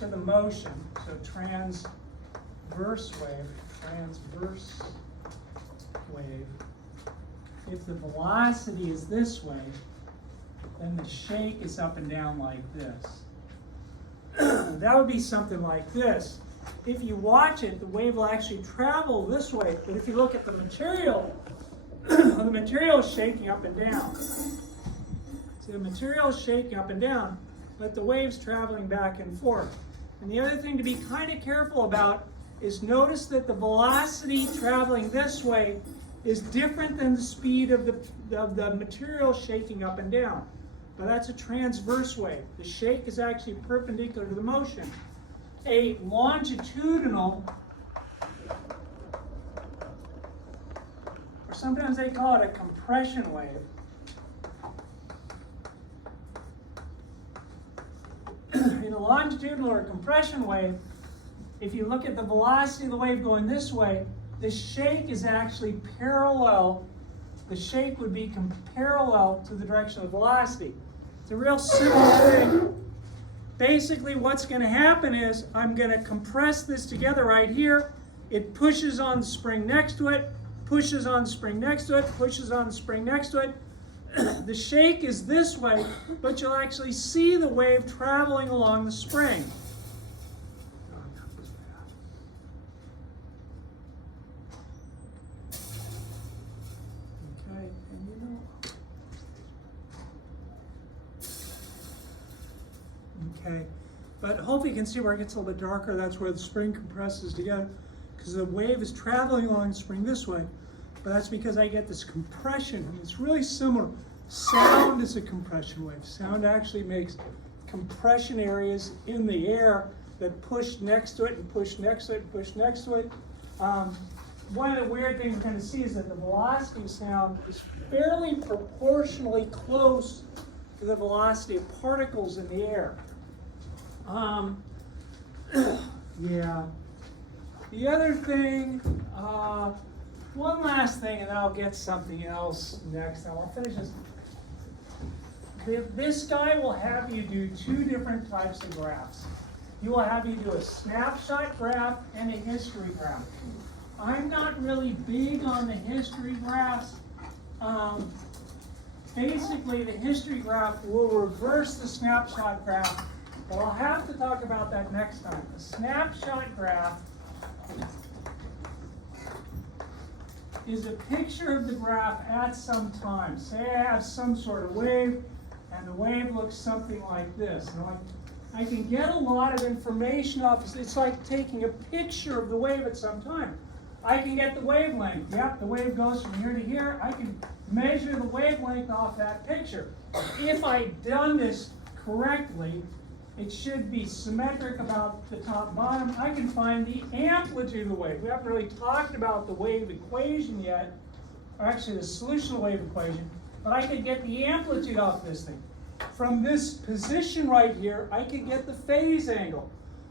to the motion, so transverse wave, if the velocity is this way, then the shake is up and down like this. That would be something like this. If you watch it, the wave will actually travel this way, but if you look at the material, the material is shaking up and down. See, the material is shaking up and down, but the wave's traveling back and forth. And the other thing to be kind of careful about is notice that the velocity traveling this way is different than the speed of the material shaking up and down. But that's a transverse wave. The shake is actually perpendicular to the motion. A longitudinal, or sometimes they call it a compression wave, in a longitudinal or compression wave, if you look at the velocity of the wave going this way, the shake is actually parallel. The shake would be parallel to the direction of the velocity. It's a real simple thing. Basically, what's going to happen is I'm going to compress this together right here. It pushes on the spring next to it, pushes on the spring next to it, pushes on the spring next to it. The shake is this way, but you'll actually see the wave traveling along the spring. Okay, and you know. Okay, but hopefully you can see where it gets a little bit darker. That's where the spring compresses together, because the wave is traveling along the spring this way. But that's because I get this compression. And it's really similar. Sound is a compression wave. Sound actually makes compression areas in the air that push next to it and push next to it and push next to it. One of the weird things we're going to see is that the velocity of sound is fairly proportionally close to the velocity of particles in the air. Yeah. The other thing, one last thing, and then I'll get something else next. I'll finish this. This guy will have you do two different types of graphs. He will have you do a snapshot graph and a history graph. I'm not really big on the history graphs. Basically, the history graph will reverse the snapshot graph, but I'll have to talk about that next time. The snapshot graph is a picture of the graph at some time. Say I have some sort of wave, and the wave looks something like this. And I can get a lot of information off. It's like taking a picture of the wave at some time. I can get the wavelength. Yep, the wave goes from here to here. I can measure the wavelength off that picture. If I've done this correctly, it should be symmetric about the top and bottom. I can find the amplitude of the wave. We haven't really talked about the wave equation yet, or actually the solution of the wave equation, but I could get the amplitude off this thing. From this position right here, I could get the phase angle.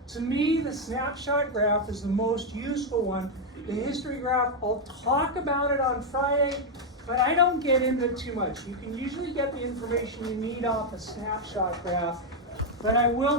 To me, the snapshot graph is the most useful one. The history graph, I'll talk about it on Friday, but I don't get into it too much. You can usually get the information you need off a snapshot graph, but I will